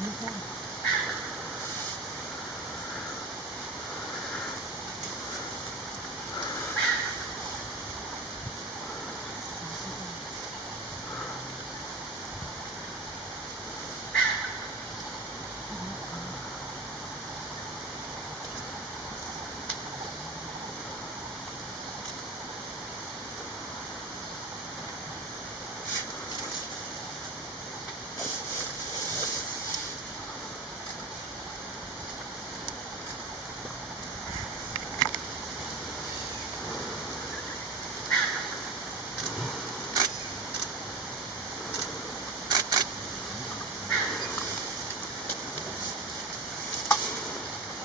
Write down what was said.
Okay.